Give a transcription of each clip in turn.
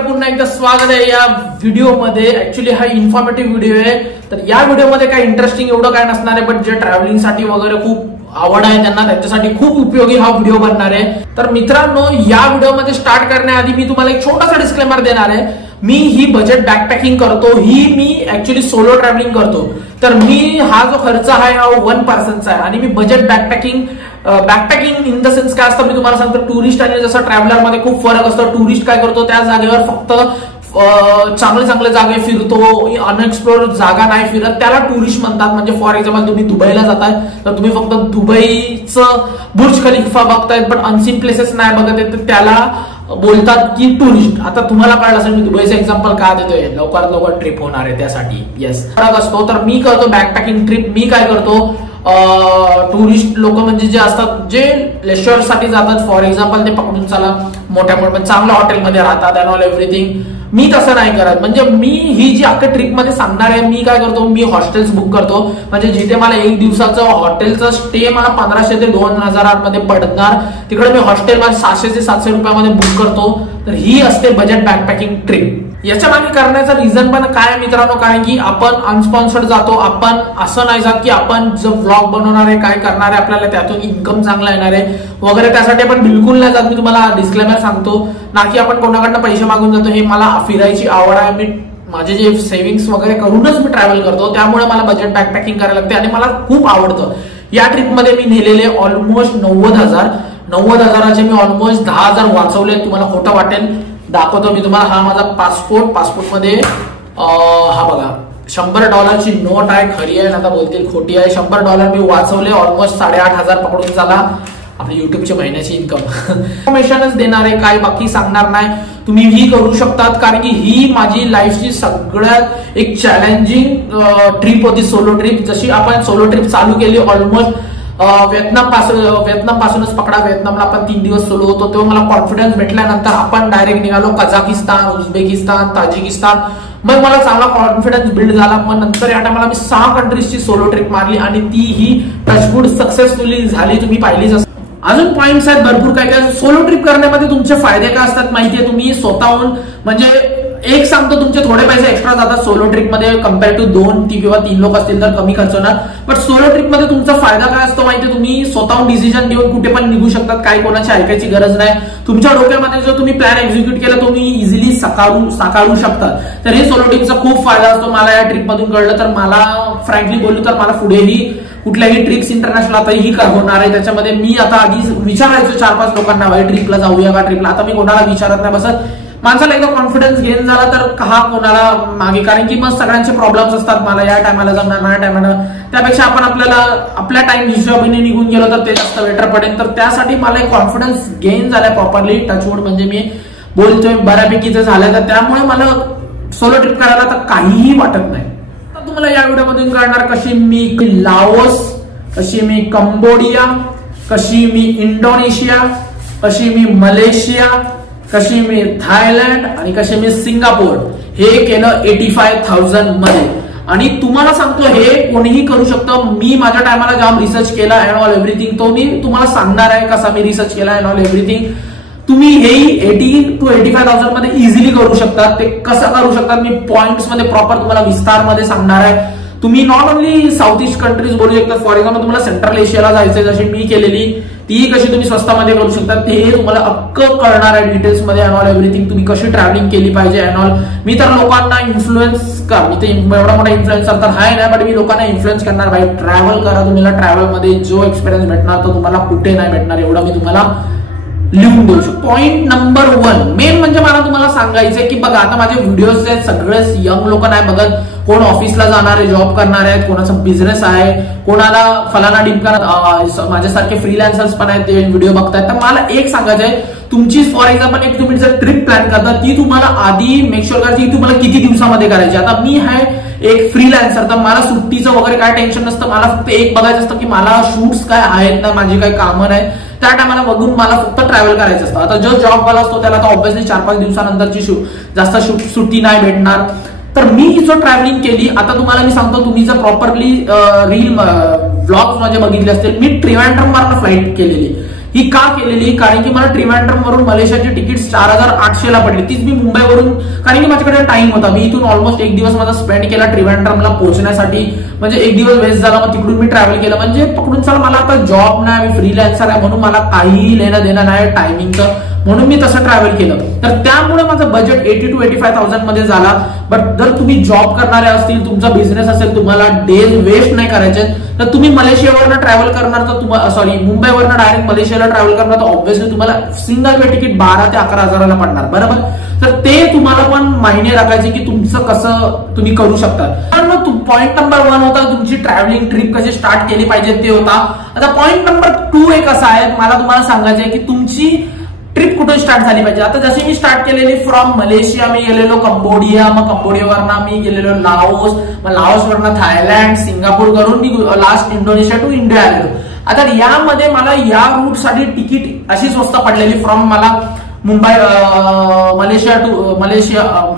पुन्हा एकदा स्वागत आहे या व्हिडिओ मध्ये। ऍक्च्युली हा इन्फॉर्मेटिव्ह व्हिडिओ आहे, तर या व्हिडिओ मध्ये काय इंटरेस्टिंग एवढं काय नसणार आहे, बट जे ट्रॅव्हलिंग साठी वगैरे खूप आवड आहे त्यांना त्यांच्यासाठी खूप उपयोगी हा व्हिडिओ बनणार आहे। तर मित्रांनो, या व्हिडिओ मध्ये स्टार्ट करण्याआधी मी तुम्हाला एक छोटासा डिस्क्लेमर देणार आहे। मी ही बजेट बॅकपॅकिंग करतो, ही मी ऍक्च्युली सोलो ट्रॅव्हलिंग करतो, तर मी हा जो खर्च आहे हा 1 पर्सनचा आहे। आणि मी budget backpacking in the sense काय असतं मी तुम्हाला सांगतो। टुरिस्ट आणि जसं ट्रॅव्हलर मध्ये खूप फरक असतो। टुरिस्ट काय करतो, त्या जागेवर फक्त चांगले जागे फिरतो, अनएक्सप्लोर जागा नाही फिरत, त्याला टुरिस्ट म्हणतात। म्हणजे फॉर एक्झाम्पल तुम्ही दुबईला जाताय तर तुम्ही फक्त दुबईचं बुर्ज खलिफा बघतायत, पण अनसीन प्लेसेस नाही बघत आहेत, तर त्याला बोलतात की टुरिस्ट। आता तुम्हाला कळलं असेल मी दुबईचं एक्झाम्पल का देतोय, लवकरात लवकर ट्रिप होणार आहे त्यासाठी। येस, फरक असतो। तर मी करतो बॅकपॅकिंग ट्रिप। मी काय करतो, टुरिस्ट लोक म्हणजे जे असतात, जे लेशर साठी जातात, फॉर एक्झाम्पल ते पकडून चला मोठ्या चांगल्या हॉटेलमध्ये राहतात अँड ऑल एव्हरीथिंग। मी तसं नाही करत। म्हणजे मी ही जी अख्ख्या ट्रिप मध्ये सांगणार आहे, मी काय करतो, मी हॉस्टेल्स बुक करतो। म्हणजे जिथे मला 1 दिवसाचं हॉटेलचं स्टे मला 1500 ते 2000 मध्ये पडणार, तिकडे मी हॉस्टेल मध्ये 600 ते 700 रुपयामध्ये बुक करतो। तर ही असते बजेट बॅकपॅकिंग ट्रिप। याच्या मागे करण्याचा रिझन पण काय मित्रांनो, कारण की आपण अनस्पॉन्सर्ड जातो। आपण असं नाही जात की आपण जो व्लॉग बनवणार आहे, काय करणार आहे, आपल्याला त्यातून इन्कम चांगला येणार आहे वगैरे, त्यासाठी आपण बिलकुल नाही जात। मी तुम्हाला डिस्क्लेमर सांगतो ना की आपण कोणाकडनं पैसे मागून जातो। हे मला फिरायची आवड आहे, मी माझे जे सेव्हिंग्स वगैरे करूनच मी ट्रॅव्हल करतो, त्यामुळे मला बजेट बॅकपॅकिंग करायला लागते आणि मला खूप आवडतं। या ट्रिपमध्ये मी नेलेले ऑलमोस्ट 90,000चे मी ऑलमोस्ट 10,000 वाचवले। तुम्हाला खोटं वाटेल, दाखवतो मी तुम्हाला। हा माझा पासपोर्ट मध्ये हा बघा $100ची नोट आहे, खरी आहे आता बोलतील खोटी आहे। $100 मी वाचवले, ऑलमोस्ट 8,500 पकडून झाला आपली युट्यूबची महिन्याची इन्कम। इन्फॉर्मेशनच देणार आहे, काय बाकी सांगणार नाही। तुम्ही ही करू शकतात, कारण की ही माझी लाईफची सगळ्यात एक चॅलेंजिंग ट्रिप होती, सोलो ट्रिप। जशी आपण सोलो ट्रिप चालू केली ऑलमोस्ट व्हिएतनाम पासूनच पकडा। व्हिएतनामला आपण 3 दिवस सोलो होतो, तेव्हा मला कॉन्फिडन्स भेटल्यानंतर आपण डायरेक्ट निघालो कझाकिस्तान, उझबेकिस्तान, ताजिकिस्तान। मग मला चांगला कॉन्फिडन्स बिल्ड झाला। मग नंतर या टायमाला मी 6 कंट्रीजची सोलो ट्रिप मारली आणि ती ही टचवूड सक्सेसफुली झाली, तुम्ही पाहिलीच असेल। अजून पॉइंट्स आहेत भरपूर काय सोलो ट्रिप करण्यामध्ये तुमचे फायदे काय असतात माहितीये। तुम्ही स्वतःहून म्हणजे एक सांगतो, तुमचे थोडे पैसे एक्स्ट्रा जातात सोलो ट्रिप मध्ये कम्पेअर टू 2 किंवा 3 लोक असतील तर कमी खर्च होणार। बट सोलो ट्रिप मध्ये तुमचा फायदा काय असतो माहितीये, तुम्ही स्वतःहून डिसिजन घेऊन कुठे पण निघू शकतात, काही कोणाची ऐकायची गरज नाही। तुमच्या डोक्यामध्ये जो तुम्ही प्लॅन एक्झिक्यूट केला तुम्ही इझिली साकारू शकता। तर हे सोलो ट्रिपचा खूप फायदा असतो। मला या ट्रिप मधून कळलं, तर मला फ्रँकली बोलू तर मला पुढेही कुठल्याही ट्रिप्स इंटरनॅशनल आता ही होणार आहे, त्याच्यामध्ये मी आता आधी विचारायचो 4-5 लोकांना, भाई ट्रिपला जाऊया का ट्रिपला। आता मी कोणाला विचारत नाही बसत। माणसाला एकदा कॉन्फिडन्स गेन झाला तर का कोणाला मागे, कारण की मग सगळ्यांचे प्रॉब्लेम्स असतात, मला या टायमाला जमणार माझ्या टायमाला, त्यापेक्षा आपण आपल्या टाइम हिशोबाने निघून गेलो तर ते जास्त बेटर पडेल। तर त्यासाठी मला एक कॉन्फिडन्स गेन झालाय प्रॉपरली, टचवूड म्हणजे मी बोलतोय बऱ्यापैकी ते झालंय, तर त्यामुळे मला सोलो ट्रिप करायला तर काहीही वाटत नाही। तुम्हाला या व्हिडिओमधून कळणार कशी मी लाओस, कशी मी कंबोडिया, कशी मी इंडोनेशिया, कशी मी मलेशिया, कशी मी थायलंड आणि कशी मी सिंगापूर हे केलं 85,000 मध्ये। आणि तुम्हाला सांगतो हे कोणीही करू शकतं। मी माझ्या टायमाला जाम रिसर्च केला अँड ऑल एव्हरीथिंग, तो मी तुम्हाला सांगणार आहे कसा मी रिसर्च केला अँड ऑल एव्हरीथिंग। तुम्ही हेही 18,000 to 85,000 मध्ये इझिली करू शकतात। ते कसं करू शकतात मी पॉइंट्स मध्ये प्रॉपर तुम्हाला विस्तार मध्ये सांगणार आहे। तुम्ही not only south east countries बोलू शकता, फॉर एक्झाम्पल तुम्हाला सेंट्रल एशियाला जायचंय जशी मी केलेली, ती कशी तुम्ही स्वस्तामध्ये करू शकता ते तुम्हाला अक्क कळणार आहे डिटेल्स मध्ये अँड ऑल एव्हरीथिंग। तुम्ही कशी ट्रॅव्हलिंग केली पाहिजे अँड ऑल। मी तर लोकांना इन्फ्लुएन्स मी ते एवढा मोठा इन्फ्लुएन्सर तर आहे नाही, बट मी लोकांना इन्फ्लुएन्स करणार, भाई ट्रॅव्हल करा। तुम्हाला ट्रॅव्हल मध्ये जो एक्सपिरियन्स भेटणार तो तुम्हाला कुठे नाही भेटणार, एवढा मी तुम्हाला लिहून देऊ शकतो। पॉइंट नंबर 1 मेन म्हणजे मला तुम्हाला सांगायचंय की बघा, आता माझे व्हिडिओज आहेत सगळेच यंग लोक नाही बघत, कोण ऑफिसला जाणार आहे, जॉब करणार आहेत, कोणाचा बिझनेस आहे, कोणाला फलाना डिमकाना, माझ्यासारखे फ्रीलान्सर्स पण आहेत ते व्हिडिओ बघतायत। तर मला एक सांगायचंय, तुमची फॉर एक्झाम्पल एक तुम्ही जर ट्रिप प्लॅन करता ती तुम्हाला आधी मेक शुअर करायची की तुम्हाला किती दिवसामध्ये करायची. आता मी आहे एक फ्रीलॅन्सर, तर मला सुट्टीचं वगैरे काय टेन्शन नसतं. मला फक्त एक बघायचं असतं की मला शूट्स काय आहेत ना, माझी काही कामं नाही, त्या टायमाला बघून मला फक्त ट्रॅव्हल करायचं असतं. आता जो जॉबवाला असतो त्याला तर ऑब्व्हियसली 4-5 दिवसानंतरची जास्त सुट्टी नाही भेटणार. तर मी जो ट्रॅव्हलिंग केली, आता तुम्हाला मी सांगतो, तुम्ही जर प्रॉपरली रील व्लॉग्स माझे बघितले असतील, मी ट्रिव्हँड्रम वरून फ्लाईट केलेली. ही का केलेली, कारण की मला ट्रिव्हँड्रम वरून मलेशियाची तिकीट 4,800 ला पडली. तीच मी मुंबईवरून, कारण की माझ्याकडे टाइम होता, मी इथून ऑलमोस्ट एक दिवस माझा स्पेंड केला ट्रिव्हँड्रमला पोहोचण्यासाठी. म्हणजे एक दिवस वेस्ट झाला, मग तिकडून मी ट्रॅव्हल केलं. म्हणजे पकडून चला मला आता जॉब नाही, मी फ्रीलॅन्सर आहे, म्हणून मला काही लेणं देणं नाही टायमिंगचं, म्हणून मी तसं ट्रॅव्हल केलं. तर त्यामुळे माझं बजेट 80,000 to 85,000 मध्ये झाला. बट जर तुम्ही जॉब करणारे असतील, तुमचा बिझनेस असेल, तुम्हाला डेज वेस्ट नाही करायचे, तर तुम्ही मलेशियावरनं ट्रॅव्हल करणार, तर तुम्हाला मुंबईवरनं डायरेक्ट मलेशियाला ट्रॅव्हल करणार, तर ऑब्व्हियसली तुम्हाला सिंगल वे तिकीट 12,000 ते 11,000 पडणार, बरोबर. तर ते तुम्हाला पण मायने राखायचे की तुमचं कसं तुम्ही करू शकता. पॉईंट नंबर 1 होता तुमची ट्रॅव्हलिंग ट्रिप कशी स्टार्ट केली पाहिजे, ते होता. आता पॉईंट नंबर 2 एक असा आहे, मला तुम्हाला सांगायचं आहे की तुमची ट्रिप कुठे स्टार्ट झाली पाहिजे. आता जशी मी स्टार्ट केलेली फ्रॉम मलेशिया, मी गेलेलो कंबोडिया, मग कंबोडियावरनं मी गेलेलो लाओस, मग लाओसवरनं थायलंड, सिंगापूर करून मी लास्ट इंडोनेशिया टू इंडिया आलेलो. आता यामध्ये मला या रूट साठी तिकीट अशी स्वस्त पडलेली, फ्रॉम मला मुंबई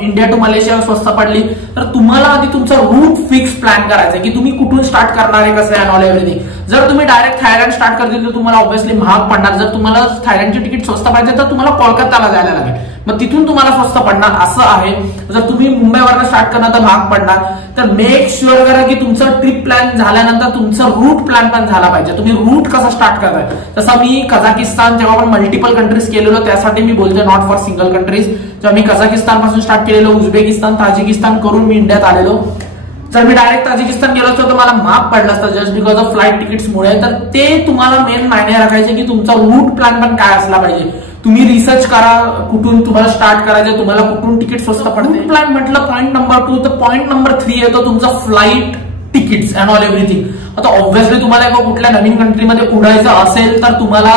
इंडिया टू मलेशिया स्वस्त पडली. तर तुम्हाला आधी तुमचा रूट फिक्स प्लॅन करायचा की तुम्ही कुठून स्टार्ट करणार आहे, कसं आहे, ऑल एव्हरीथिंग. जर तुम्ही डायरेक्ट थायलंड स्टार्ट करतील तर तुम्हाला ऑब्व्हियसली महाग पडणार. जर तुम्हाला थायलंडची तिकीट स्वस्त पाहिजे तर तुम्हाला कोलकाताला जायला लागेल, मग तिथून तुम्हाला स्वस्त पडणार, असं आहे. जर तुम्ही मुंबईवरनं स्टार्ट करणार तर महाग पडणार. तर मेक शुअर करा की तुमचा ट्रिप प्लॅन झाल्यानंतर तुमचा रूट प्लॅन पण झाला पाहिजे. तुम्ही रूट कसा स्टार्ट करताय, तसं मी कझाकिस्तान जेव्हा पण मल्टिपल कंट्रीज केलेलो, त्यासाठी मी बोलतोय, नॉट फॉर सिंगल कंट्रीज. जेव्हा मी कझाकिस्तान पासून स्टार्ट केलेलो, उझबेकिस्तान, ताजिकिस्तान करून मी इंडियात आलेलो. जर मी डायरेक्ट ताजिकिस्तान गेलो असतो तर मला महाग पडलं असतं जस्ट बिकॉज ऑफ फ्लाईट तिकीट्समुळे. तर ते तुम्हाला मेन मायने राखायचे की तुमचा रूट प्लॅन पण काय असला पाहिजे. तुम्ही रिसर्च करा कुठून तुम्हाला स्टार्ट करायचं, तुम्हाला कुठून तिकीट स्वस्त पडते. प्लॅन म्हटलं पॉईंट नंबर 2, तर पॉईंट नंबर 3 येतो तुमचा flight tickets and all everything. आता ऑब्व्हियसली तुम्हाला एका कुठल्या नवीन कंट्रीमध्ये उडायचं असेल तर तुम्हाला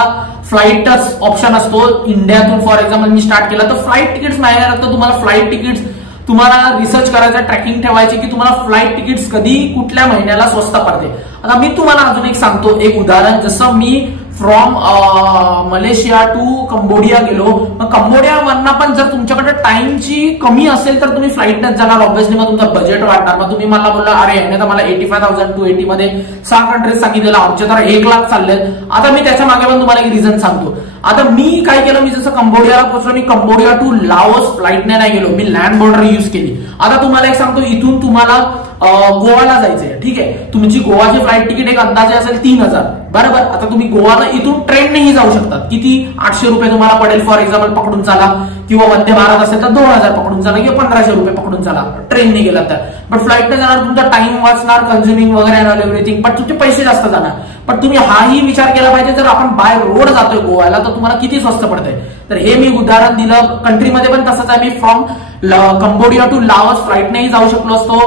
फ्लाईटच ऑप्शन असतो. इंडियातून फॉर एक्झाम्पल मी स्टार्ट केला तर फ्लाईट तिकीट्स मायने राखतं. तुम्हाला फ्लाईट तिकीट्स तुम्हाला रिसर्च करायचं, ट्रॅकिंग ठेवायची की तुम्हाला फ्लाईट तिकीट्स कधी कुठल्या महिन्याला स्वस्त पडते. आता मी तुम्हाला अजून एक सांगतो, एक उदाहरण. जसं मी फ्रॉम मलेशिया टू कंबोडिया गेलो, मग कंबोडियावरनं पण जर तुमच्याकडे टाइमची कमी असेल तर तुम्ही फ्लाईटनेच जाणार, ऑब्व्हियसली मग तुमचा बजेट वाढणार. मग तुम्ही मला बोलला अरे ह्याने तर मला 85,000 to 80 मध्ये 6 कंट्रीज सांगितलेलं, आमचे तर 1 लाख चालले. आता मी त्याच्या मागे पण तुम्हाला एक रिझन सांगतो. आता मी काय केलं, मी जसं कंबोडियाला पोहोचलो, मी कंबोडिया टू लाओस फ्लाईटने नाही गेलो, मी लँड बॉर्डर युज केली. आता तुम्हाला एक सांगतो, इथून तुम्हाला गोवाला जायचंय, ठीक आहे, तुमची गोवाची फ्लाईट तिकीट एक अंदाजे असेल 3,000, बरोबर. आता तुम्ही गोवाला इथून ट्रेननेही जाऊ शकतात, किती 800 रुपये तुम्हाला पडेल फॉर एक्झाम्पल पकडून चाला, किंवा वंदे भारत असेल तर 2,000 पकडून चाला, किंवा 1,500 रुपये पकडून चाला ट्रेनने गेला तर. पण फ्लाईटने जाणार, तुमचा टाइम वाचणार, कन्झ्युमिंग वगैरे एव्हरीथिंग, पण तुमचे पैसे जास्त जाणार. पण तुम्ही हाही विचार केला पाहिजे, जर आपण बाय रोड जातोय गोव्याला तर तुम्हाला किती स्वस्त पडतंय. तर हे मी उदाहरण दिलं. कंट्रीमध्ये पण तसंच आहे, मी फ्रॉम कंबोडिया टू लाओस फ्लाईटनेही जाऊ शकलो असतो,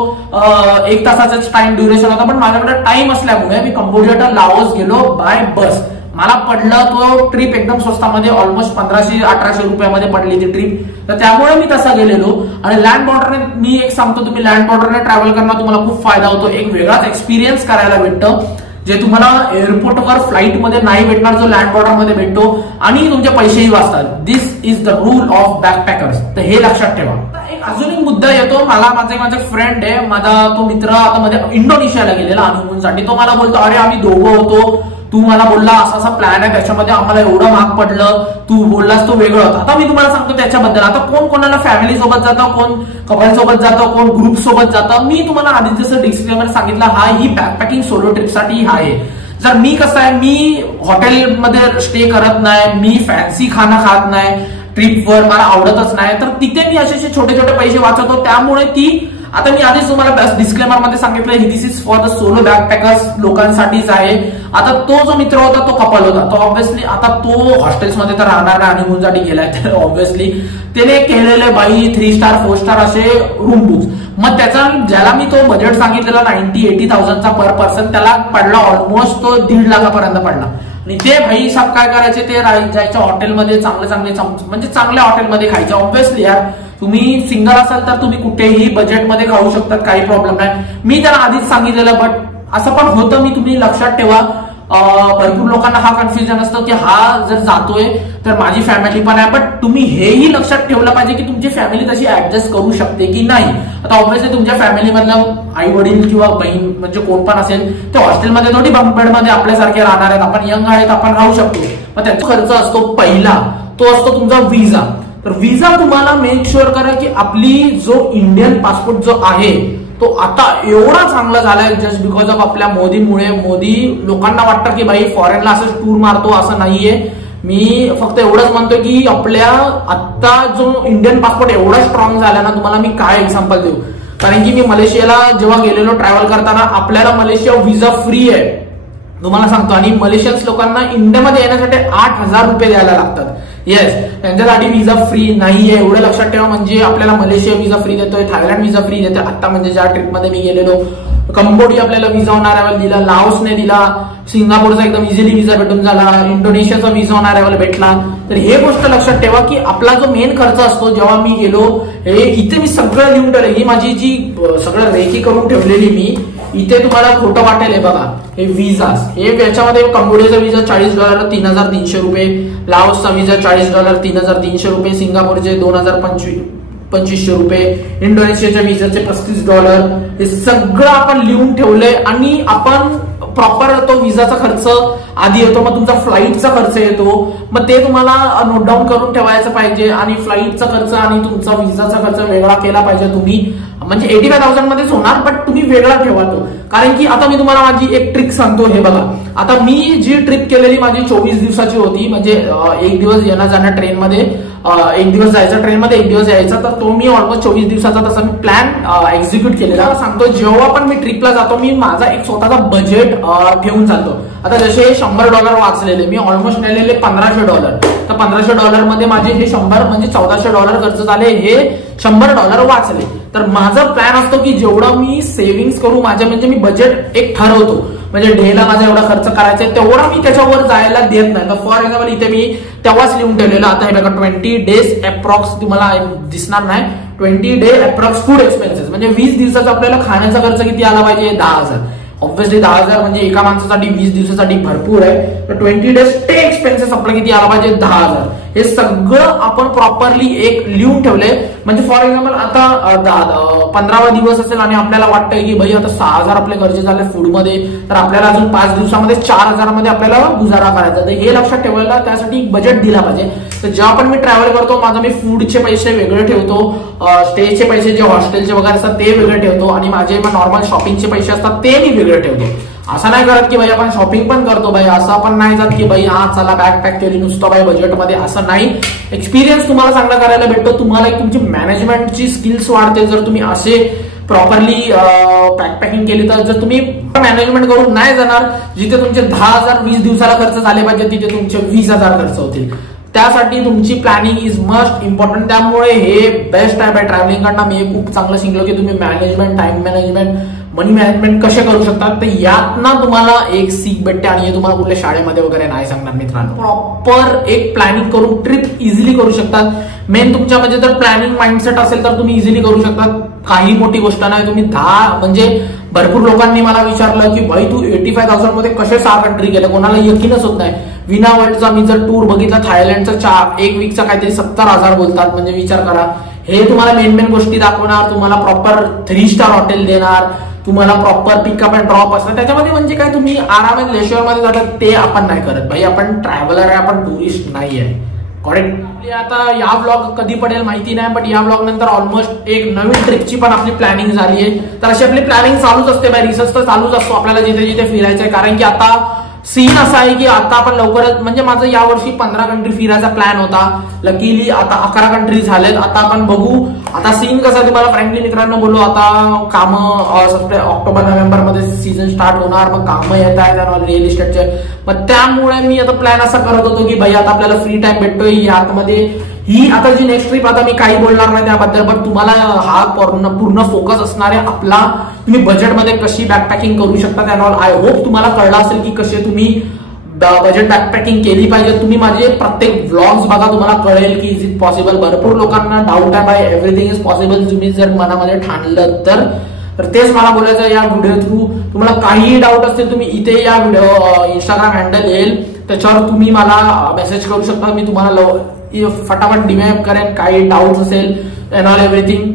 1 तासाचाच टाइम ड्युरेशन होता, पण माझ्याकडे टाइम असल्यामुळे मी कंबोडिया टू लाओस गेलो बाय बस. मला पडलं तो ट्रिप एकदम स्वस्तामध्ये, ऑलमोस्ट 1,500-1,800 रुपयामध्ये पडली ती ट्रिप. तर त्यामुळे मी तसा गेलेलो. आणि लँड बॉर्डरने मी एक सांगतो, तुम्ही लँड बॉर्डरने ट्रॅव्हल करणार तुम्हाला खूप फायदा होतो, एक वेगळाच एक्सपिरियन्स करायला भेटतं, जे तुम्हाला एअरपोर्टवर फ्लाईटमध्ये नाही भेटणार, जो लँड बॉर्डरमध्ये भेटतो, आणि तुमचे पैसेही वाचतात. दिस is the rule of backpackers. तर हे लक्षात ठेवा. अजून एक मुद्दा येतो, माझा फ्रेंड आहे, माझा तो मित्र आता मध्ये इंडोनेशियाला गेलेला हनीमूनसाठी. तो मला बोलतो अरे आम्ही दोघं होतो, तू मला बोलला असा असा प्लॅन आहे, त्याच्यामध्ये आम्हाला एवढं महाग पडलं, तू बोललास तो वेगळं होतं. आता मी तुम्हाला सांगतो त्याच्याबद्दल. आता कोण कोणाला फॅमिली सोबत जातं, कोण कपल सोबत जातं, कोण ग्रुप सोबत जातं. मी तुम्हाला आधी जसं डिस्क्लेमर सांगितलं, हा ही बॅकपॅकिंग सोलो ट्रिपसाठी आहे. जर मी कसं आहे, मी हॉटेलमध्ये स्टे करत नाही, मी फॅन्सी खाणं खात नाही ट्रिपवर, मला आवडतच नाही, तर तिथे मी असे छोटे छोटे पैसे वाचवतो. त्यामुळे ती, आता मी आधीच तुम्हाला डिस्क्लेमर मध्ये सांगितलं, दिस is for the solo backpackers, लोकांसाठीच आहे. आता तो जो मित्र होता तो कपल होता, तो ऑब्व्हियसली आता तो हॉस्टेल्समध्ये तर राहणार नाही, हनीमूनसाठी गेलाय, तर ऑब्व्हियसली त्याने केलेले बाई 3 स्टार 4 स्टार असे रूम बुक्स. मग त्याचा ज्याला मी तो बजेट सांगितलेला 90-80,000चा पर पर्सन, त्याला पडला ऑलमोस्ट तो 1.5 लाखापर्यंत पडला. आणि ते भाई साहेब काय करायचे, ते जायच्या हॉटेलमध्ये चांगले म्हणजे चांगल्या हॉटेलमध्ये खायचे. ऑब्व्हियसली यार, तुम्ही सिंगल असाल तर तुम्ही कुठेही बजेटमध्ये खाऊ शकतात, काही प्रॉब्लेम नाही. मी त्याला आधीच सांगितलेलं, बट असं पण होतं, मी तुम्ही लक्षात ठेवा, भरपूर लोकांना हा कन्फ्युजन असतो की हा जर जातोय तर माझी फॅमिली पण आहे. बट तुम्ही हेही लक्षात ठेवलं पाहिजे की तुमची फॅमिली तशी ऍडजस्ट करू शकते की नाही. आता ऑब्व्हियसली तुमच्या फॅमिलीमधलं आई वडील किंवा बहीण म्हणजे कोण पण असेल, ते हॉस्टेलमध्ये थोडी बंकबेडमध्ये आपल्यासारखे राहणार आहेत. आपण यंग आहेत, आपण राहू शकतो. मग त्याचा खर्च असतो पहिला, तो असतो तुमचा विजा. तर विजा तुम्हाला मेक शुअर करा की आपली जो इंडियन पासपोर्ट जो आहे तो आता एवढा चांगला झालाय जस्ट बिकॉज ऑफ आपल्या मोदीमुळे. मोदी लोकांना वाटतं की भाई फॉरेनला असं टूर मारतो, असं नाहीये. मी फक्त एवढंच म्हणतोय की आपल्या आता जो इंडियन पासपोर्ट एवढा स्ट्रॉंग झाला ना, तुम्हाला मी काय एक्झाम्पल देऊ. कारण की मी मलेशियाला जेव्हा गेलेलो ट्रॅव्हल करताना, आपल्याला मलेशिया व्हिसा फ्री आहे तुम्हाला सांगतो. आणि मलेशियन्स लोकांना इंडियामध्ये येण्यासाठी 8,000 रुपये द्यायला लागतात. येस, त्यांच्यासाठी व्हिसा फ्री नाहीये, एवढं लक्षात ठेवा. म्हणजे आपल्याला मलेशिया व्हिसा फ्री देतोय, थायलंड व्हिसा फ्री देतोय. आता म्हणजे ज्या ट्रिपमध्ये मी गेलेलो, कंबोडिया आपल्याला व्हिसा ऑन अरायवल दिला, लाओसने दिला, सिंगापूरचा एकदम इझिली व्हिसा भेटून झाला, इंडोनेशियाचा व्हिसा ऑन अरायवल भेटला. तर हे गोष्ट लक्षात ठेवा की आपला जो मेन खर्च असतो, जेव्हा मी गेलो, हे इथे मी सगळं लिहून ठेवलं. ही माझी जी सगळं रेखी करून ठेवलेली मी, इथे तुम्हाला खोटं वाटेल. हे बघा, हे व्हिसास, हे याच्यामध्ये कंबोडियाचा व्हिसा $40 $3,300 रुपये, लाओसचा व्हिसा $40 $3,300 रुपये, सिंगापूरचे $2,025 रुपये, इंडोनेशियाच्या व्हिसाचे $35. हे सगळं आपण लिहून ठेवलंय. आणि आपण प्रॉपर तो व्हिसाचा खर्च आधी येतो, मग तुमचा फ्लाईटचा खर्च येतो, मग ते तुम्हाला नोट डाऊन करून ठेवायचं पाहिजे. आणि फ्लाईटचा खर्च आणि तुमचा व्हिसाचा खर्च वेगळा केला पाहिजे तुम्ही. म्हणजे 85,000 मध्येच होणार, बट तुम्ही वेगळा ठेवा तो. कारण की आता मी तुम्हाला माझी एक ट्रिक सांगतो. हे बघा, आता मी जी ट्रिप केलेली माझी 24 दिवसाची होती. म्हणजे एक दिवस येणं जाणं ट्रेनमध्ये, एक दिवस जायचा ट्रेनमध्ये, एक दिवस यायचा. तर तो मी ऑलमोस्ट 24 दिवसाचा तसा मी प्लॅन एक्झिक्यूट केलेला. सांगतो, जेव्हा पण मी ट्रिपला जातो, मी माझा एक स्वतःचा बजेट ठेवून जातो. आता जसे $100 वाचलेले, मी ऑलमोस्ट नेलेले $1,500. तर $1,500 मध्ये माझे हे 100 म्हणजे $1,400 खर्च झाले. हे $100 वाचले. तर माझा प्लॅन असतो की जेवढं मी सेव्हिंग्स करू माझ्या, म्हणजे मी बजेट एक ठरवतो. म्हणजे डेला माझा एवढा खर्च करायचा आहे, तेवढा मी त्याच्यावर जायला देत नाही. तर फॉर एक्झाम्पल इथे मी तेव्हाच लिहून ठेवलेलं. आता हे बघा, 20 days अप्रॉक्स, तुम्हाला दिसणार नाही, 20 day अप्रॉक्स फूड एक्सपेन्सेस. म्हणजे 20 दिवसाचा आपल्याला खाण्याचा खर्च किती आला पाहिजे? 10,000. ऑब्व्हियसली 10,000 म्हणजे एका माणसासाठी 20 दिवसासाठी भरपूर आहे. तर 20 days स्टे एक्सपेन्सेस आपला किती आला पाहिजे? 10,000. हे सगळं आपण प्रॉपरली एक लिहून ठेवले. म्हणजे फॉर एक्झाम्पल आता 15वा दिवस असेल आणि आपल्याला वाटतंय की भाई आता 6,000 आपले खर्च झाले फूडमध्ये, तर आपल्याला अजून 5 दिवसामध्ये 4,000 मध्ये आपल्याला गुजारा करायचा. तर हे लक्षात ठेवायला त्यासाठी बजेट दिला पाहिजे. तर जेव्हा पण मी ट्रॅव्हल करतो, माझं मी फूडचे पैसे वेगळे ठेवतो, स्टेचे पैसे जे हॉस्टेलचे वगैरे असतात ते वेगळे ठेवतो, आणि माझे नॉर्मल शॉपिंगचे पैसे असतात ते मी वेगळे ठेवतो. असं नाही करत की भाई आपण शॉपिंग पण करतो भाई, असं आपण नाही जात की भाई हा चला बॅग पॅक केली नुसतं भाई बजेटमध्ये, असं नाही. एक्सपिरियन्स तुम्हाला चांगला करायला भेटतो, तुम्हाला एक तुमची मॅनेजमेंटची स्किल्स वाढते जर तुम्ही असे प्रॉपरली पॅकिंग केली. तर जर तुम्ही मॅनेजमेंट करून नाही जाणार, जिथे तुमचे 10,000 20 दिवसाला खर्च झाले पाहिजे तिथे तुमचे 20,000 खर्च होतील. त्यासाठी तुमची प्लॅनिंग इज मस्ट इम्पॉर्टंट. त्यामुळे हे बेस्ट आहे बाय ट्रॅव्हलिंग कडनं. मी खूप चांगलं शिकलो की तुम्ही मॅनेजमेंट, टाइम मॅनेजमेंट, मनी मॅनेजमेंट कसे करू शकतात. तर यातनं तुम्हाला एक सीख भेटते, आणि हे तुम्हाला कुठल्या शाळेमध्ये वगैरे नाही सांगणार मित्रांनो. प्रॉपर एक प्लॅनिंग करून ट्रिप इझिली करू शकतात. मेन तुमच्या म्हणजे जर प्लॅनिंग माइंडसेट असेल तर तुम्ही इझिली करू शकतात. काही मोठी गोष्ट नाही. तुम्ही 10 म्हणजे भरपूर लोकांनी मला विचारलं की भाई तू 85,000 मध्ये कसे 6 कंट्री गेले, कोणाला यकीनच होत नाही. विना वर्ल्डचा मी जर टूर बघितला, थायलंडचा 1 वीकचा काहीतरी 70,000 बोलतात. म्हणजे विचार करा, हे तुम्हाला मेन गोष्टी दाखवणार, तुम्हाला प्रॉपर 3 स्टार हॉटेल देणार, तुम्हाला प्रॉपर पिकअप अँड ड्रॉप असणार त्याच्यामध्ये. म्हणजे काय तुम्ही आरामात लेशर मध्ये जातात, ते आपण नाही करत भाई. आपण ट्रॅव्हलर आहे, आपण टुरिस्ट नाही आहे. करेक्ट. आता या ब्लॉग कधी पडेल माहिती नाही, पण या ब्लॉग नंतर ऑलमोस्ट एक नवीन ट्रिपची पण आपली प्लॅनिंग झाली आहे. तर अशी आपली प्लॅनिंग चालूच असते बाय, रिसर्च तर चालूच असतो आपल्याला जिथे जिथे फिरायचंय. कारण की आता सीन असा आहे की आता आपण लवकरच, म्हणजे माझं यावर्षी 15 कंट्री फिरायचा प्लॅन होता. लकीली आता 11 कंट्री झालेत. आता आपण बघू. आता सीन कसा तुम्हाला फ्रँकली मित्रांनो बोलू, आता कामं ऑक्टोबर नोव्हेंबर मध्ये सीझन स्टार्ट होणार, मग कामं येत आहेत रिअल इस्टेटचे. मग त्यामुळे मी आता प्लॅन असा करत होतो की भाई आता आपल्याला फ्री टाइम भेटतोय, यातमध्ये ही आता जी नेक्स्ट ट्रिप, आता मी काही बोलणार नाही त्याबद्दल, पण तुम्हाला हा पूर्ण फोकस असणार आहे आपला, तुम्ही बजेटमध्ये कशी बॅकपॅकिंग करू शकता त्यानॉल. आय होप तुम्हाला कळलं असेल की कसे तुम्ही बजेट बॅकपॅकिंग केली पाहिजे. तुम्ही माझे प्रत्येक व्लॉग्स बघा, तुम्हाला कळेल की इज इट पॉसिबल. भरपूर लोकांना डाऊट आहे बाय एव्हरीथिंग इज पॉसिबल, तुम्ही जर मनामध्ये ठाणलं तर तेच मला बोलायचं या व्हिडिओ थ्रू. तुम्हाला काहीही डाऊट असतील तुम्ही इथे या व्हिडिओ इंस्टाग्राम हँडल येईल त्याच्यावर तुम्ही मला मेसेज करू शकता. मी तुम्हाला फटाफट डिमॅप करेन काही डाऊट असेल अँड ऑल एव्हरीथिंग.